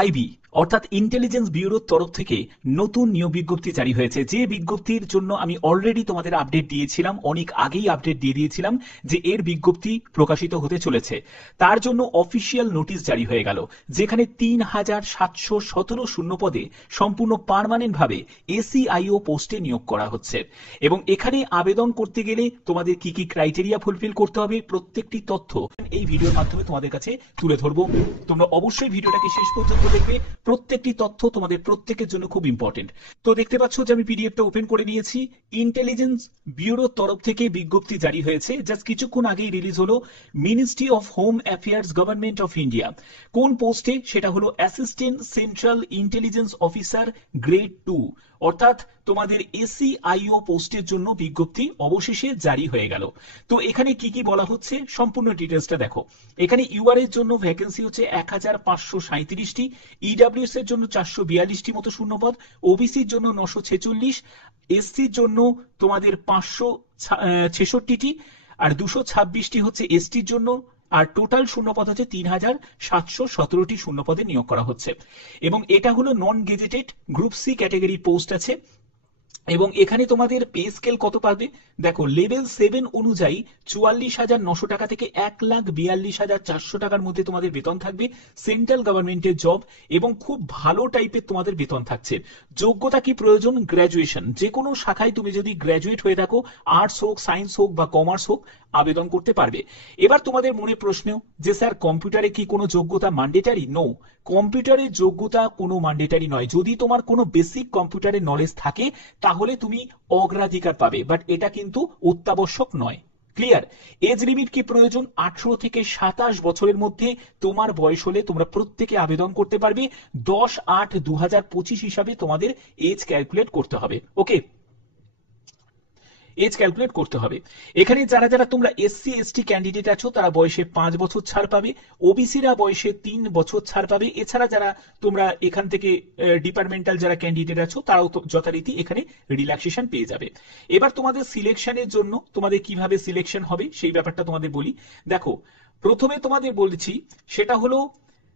IB অর্থাৎ intelligence ব্যুরোর তরফ থেকে নতুন নিয়োগ বিজ্ঞপ্তি জারি হয়েছে, যে বিজ্ঞপ্তির জন্য আমি অলরেডি তোমাদের আপডেট দিয়েছিলাম, অনেক আগেই আপডেট দিয়ে দিয়েছিলাম যে এর বিজ্ঞপ্তি প্রকাশিত হতে চলেছে। তার জন্য অফিসিয়াল নোটিশ জারি হয়ে গেল, যেখানে ৩,৭১৭ শূন্যপদে সম্পূর্ণ পার্মানেন্ট ভাবে এসিআইও পোস্টে নিয়োগ করা হচ্ছে। এবং এখানে আবেদন করতে গেলে তোমাদের কি কি ক্রাইটেরিয়া ফুলফিল করতে হবে, প্রত্যেকটি তথ্য এই ভিডিওর মাধ্যমে তোমাদের কাছে তুলে ধরবো। তোমরা অবশ্যই ভিডিওটাকে শেষ পর্যন্ত দেখবে, প্রত্যেকটি তথ্য তোমাদের প্রত্যেকের জন্য খুব ইম্পর্টেন্ট। তো দেখতে পাচ্ছ যে আমি পিডিএফটা ওপেন করে নিয়েছি। ইন্টেলিজেন্স ব্যুরোর তরফ থেকে বিজ্ঞপ্তি জারি হয়েছে, জাস্ট কিছুক্ষণ আগেই রিলিজ হলো। Ministry of home affairs, government of India. কোন পোস্টে? সেটা হলো assistant central intelligence officer grade 2, অর্থাৎ তোমাদের এসিআইও পোস্টের জন্য বিজ্ঞপ্তি অবশেষে জারি হয়ে গেল। তো এখানে কি কি বলা হচ্ছে সম্পূর্ণ ডিটেলসটা দেখো। এখানে ইউআর এর জন্য ভ্যাকেন্সি হচ্ছে ১,৫৩৭টি, ইডব্লিউএস এর জন্য ৪৪২টি মতো শূন্যপদ, ওবিসির জন্য ৯৪৬, এসসির জন্য তোমাদের ৫৬৬টি, আর ২২৬টি হচ্ছে এসটির জন্য, আর টোটাল শূন্যপদ হচ্ছে ৩,৭১৭টি শূন্যপদে নিয়োগ করা হচ্ছে। এবং এটা হলো non gazetted group C category post আছে। এবং এখানে তোমাদের পে স্কেল কত পাবে দেখো, লেভেল 7 অনুযায়ী ৪৪,৯০০ টাকা থেকে ১,৪২,৪০০ টাকার মধ্যে তোমাদের বেতন থাকবে। সেন্ট্রাল গভর্নমেন্টের জব এবং খুব ভালো টাইপের তোমাদের বেতন থাকছে। যোগ্যতা কি প্রয়োজন? গ্র্যাজুয়েশন। যে কোনো শাখায় তুমি যদি গ্র্যাজুয়েট হয়ে থাকো, আর্টস হোক, সায়েন্স হোক বা কমার্স হোক, আবেদন করতে পারবে। এবার তোমাদের মনে প্রশ্ন যে স্যার কম্পিউটারে কি কোনো যোগ্যতা ম্যান্ডেটারি? নো, কম্পিউটারের যোগ্যতা কোনো ম্যান্ডেটারি নয়। যদি তোমার কোনো বেসিক কম্পিউটারের নলেজ থাকে তাহলে তুমি অগ্রাধিকার পাবে, বাট এটা কিন্তু অত্যাবশ্যক নয়। ক্লিয়ার? এজ লিমিট কি প্রয়োজন? 18 থেকে 27 বছরের মধ্যে তোমার বয়স হলে তোমরা প্রত্যেকে আবেদন করতে পারবে। 10/8/2025 হিসাবে তোমাদের এজ ক্যালকুলেট করতে হবে। ওকে, এজ ক্যালকুলেট করতে হবে। এখানে যারা যারা তোমরা এসসি এসটি ক্যান্ডিডেট আছো তারা বয়সে 5 বছর ছাড় পাবে, ওবিসিরা বয়সে 3 বছর ছাড় পাবে। এছাড়া যারা তোমরা এখান থেকে ডিপার্টমেন্টাল যারা ক্যান্ডিডেট আছো তারাও তো যথারীতি এখানে রিল্যাক্সেশন পেয়ে যাবে। এবার তোমাদের সিলেকশনের জন্য তোমাদের কিভাবে সিলেকশন হবে সেই ব্যাপারটা তোমাদের বলি। দেখো, প্রথমে তোমাদের বলেছি সেটা হলো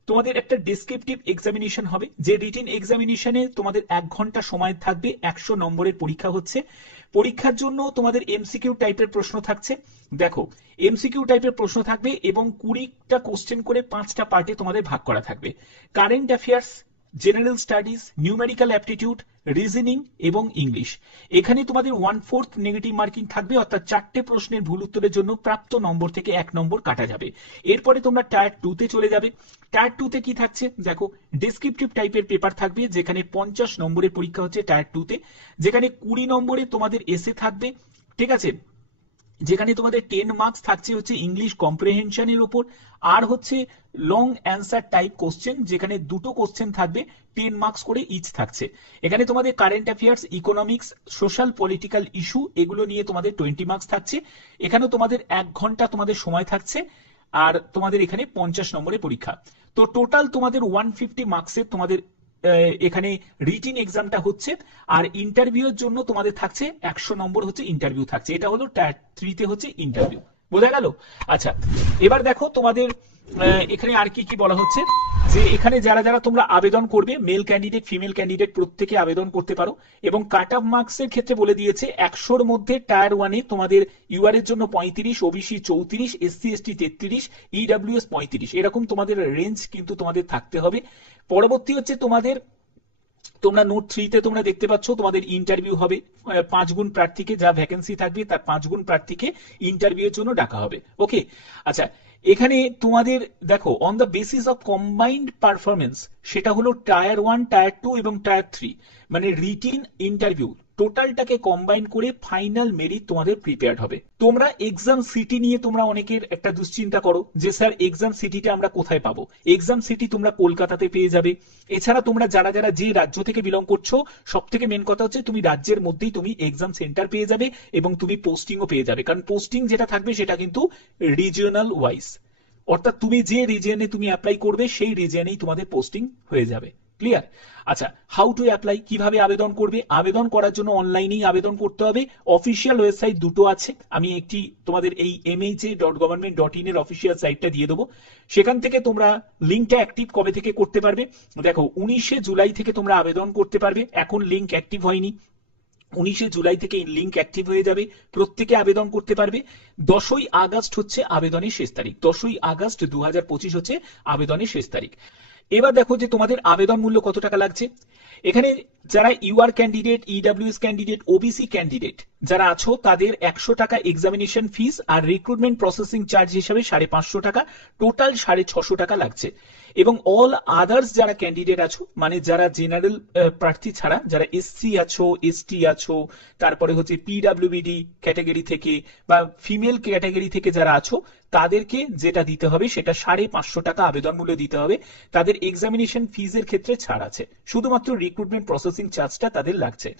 তোমাদের একটা ডেসক্রিপটিভ এক্সামিনেশন হবে, যে রিটেন এক্সামিনেশনে তোমাদের 1 ঘন্টা সময় থাকবে। 100 নম্বরের পরীক্ষা হচ্ছে। পরীক্ষার জন্য তোমাদের এমসিকিউ টাইপের প্রশ্ন থাকছে। দেখো, এমসিকিউ টাইপের প্রশ্ন থাকবে এবং 20টা কোশ্চেন করে 5টা পার্টে তোমাদের ভাগ করা থাকবে। Current affairs, general studies, numerical aptitude, reasoning এবং ইংলিশ। এখানে তোমাদের 1/4 নেগেটিভ মার্কিং থাকবে, অর্থাৎ 4টে প্রশ্নের ভুল উত্তরের জন্য প্রাপ্ত নম্বর থেকে 1 নম্বর কাটা যাবে। এরপরে তোমরা টায়ার 2 তে চলে যাবে। টায়ার 2 তে কি থাকছে দেখো, ডেসক্রিপটিভ টাইপের পেপার থাকবে, যেখানে 50 নম্বরের পরীক্ষা হচ্ছে টায়ার 2 তে, যেখানে 20 নম্বরে তোমাদের এসে থাকবে। ঠিক আছে, যেখানে তোমাদের 10 মার্কস থাকছে হচ্ছে ইংলিশ কম্প্রিহেনশনের উপর, আর হচ্ছে লং অ্যান্সার টাইপ কোশ্চেন, যেখানে 2টো কোশ্চেন থাকবে, 10 মার্কস করে ইচ থাকছে। এখানে তোমাদের current affairs, economics, social political issue এগুলো নিয়ে তোমাদের 20 মার্কস থাকছে। এখানেও তোমাদের 1 ঘন্টা তোমাদের সময় থাকছে, আর তোমাদের এখানে 50 নম্বরের পরীক্ষা। তো টোটাল তোমাদের 150 মার্কসের তোমাদের এখানে রিটিন এক্সামটা হচ্ছে। আর ইন্টারভিউর জন্য তোমাদের থাকছে 100 নম্বর হচ্ছে ইন্টারভিউ থাকছে। এটা হলো টায়ার 3 তে হচ্ছে ইন্টারভিউ। বোঝা গেল? আচ্ছা, এবার দেখো তোমাদের এখানে আর কি কি বলা হচ্ছে, যে এখানে যারা যারা তোমরা আবেদন করবে, মেল ক্যান্ডিডেট ফিমেল ক্যান্ডিডেট প্রত্যেকে আবেদন করতে পারো। এবং কাট অফ মার্কস এর ক্ষেত্রে বলে দিয়েছে 100-র মধ্যে টায়ার 1-এ তোমাদের ইউআর এর জন্য 35, ওবিসি 34, এসসি এসটি 33, ইডব্লিউএস 35, এরকম তোমাদের রেঞ্জ কিন্তু তোমাদের থাকতে হবে। পরবর্তী হচ্ছে তোমাদের, তোমরা নোট 3 তে তোমরা দেখতে পাচ্ছ তোমাদের ইন্টারভিউ হবে। 5 গুণ প্রার্থীকে যা ভ্যাকেন্সি থাকবে তার 5 গুণ প্রার্থীকে ইন্টারভিউর জন্য ডাকা হবে। ওকে, আচ্ছা, এখানে তোমাদের দেখো on the basis of combined performance, সেটা হলো টায়ার 1, টায়ার 2 এবং টায়ার 3, মানে রিটিন ইন্টারভিউ টোটালটাকে কম্বাইন করে ফাইনাল মেরিট তোমাদের প্রিপেয়ার্ড হবে। তোমরা এক্সাম সিটি নিয়ে তোমরা অনেকের একটা দুশ্চিন্তা করো যে স্যার এক্সাম সিটিটা আমরা কোথায় পাবো। এক্সাম সিটি তোমরা কলকাতাতে পেয়ে যাবে। এছাড়া তোমরা যারা যারা যে রাজ্য থেকে বিলং করছো, সব থেকে মেন কথা হচ্ছে তুমি রাজ্যের মধ্যেই তুমি এক্সাম সেন্টার পেয়ে যাবে এবং তুমি পোস্টিংও পেয়ে যাবে। কারণ পোস্টিং যেটা থাকবে সেটা কিন্তু রিজিওনাল ওয়াইজ, অর্থাৎ তুমি যে রিজিয়নে তুমি অ্যাপ্লাই করবে সেই রিজিয়নেই তোমাদের পোস্টিং হয়ে যাবে। ক্লিয়ার? আচ্ছা, হাউ টু অ্যাপ্লাই, কিভাবে আবেদন করবে? আবেদন করার জন্য অনলাইনেই আবেদন করতে হবে। অফিসিয়াল ওয়েবসাইট দুটো আছে, আমি একটি তোমাদের এই mha.government.in এর অফিসিয়াল সাইটটা দিয়ে দেবো। সেখান থেকে তোমরা লিঙ্কটা অ্যাক্টিভ কবে থেকে করতে পারবে? দেখো 19শে জুলাই থেকে তোমরা আবেদন করতে পারবে। এখন লিঙ্ক অ্যাক্টিভ হয়নি, 19শে জুলাই থেকে লিঙ্ক অ্যাক্টিভ হয়ে যাবে, প্রত্যেকে আবেদন করতে পারবে। 10ই আগস্ট হচ্ছে আবেদনের শেষ তারিখ, 10ই আগস্ট 2025 হচ্ছে আবেদনের শেষ তারিখ। এবার দেখো যে তোমাদের আবেদন মূল্য কত টাকা লাগছে। এখানে যারা UR candidate, EWS candidate, OBC candidate যারা আছো তাদের 100 টাকা এক্সামিনেশন ফিস আর রিক্রুটমেন্ট প্রসেসিং চার্জ হিসাবে 550 টাকা, টোটাল 650 টাকা লাগছে। এবং অল আদার্স যারা ক্যান্ডিডেট আছো, মানে যারা জেনারেল প্রার্থী ছাড়া যারা এসসি আছো, এসটি আছো, তারপরে হচ্ছে পিডব্লিউবিডি ক্যাটাগরি থেকে বা ফিমেল ক্যাটাগরি থেকে যারা আছো, তাদেরকে যেটা দিতে হবে সেটা 550 টাকা আবেদন মূল্য দিতে হবে। তাদের এক্সামিনেশন ফিজের ক্ষেত্রে ছাড় আছে, শুধুমাত্র রিক্রুটমেন্ট প্রসেসিং চার্জটা তাদের লাগছে।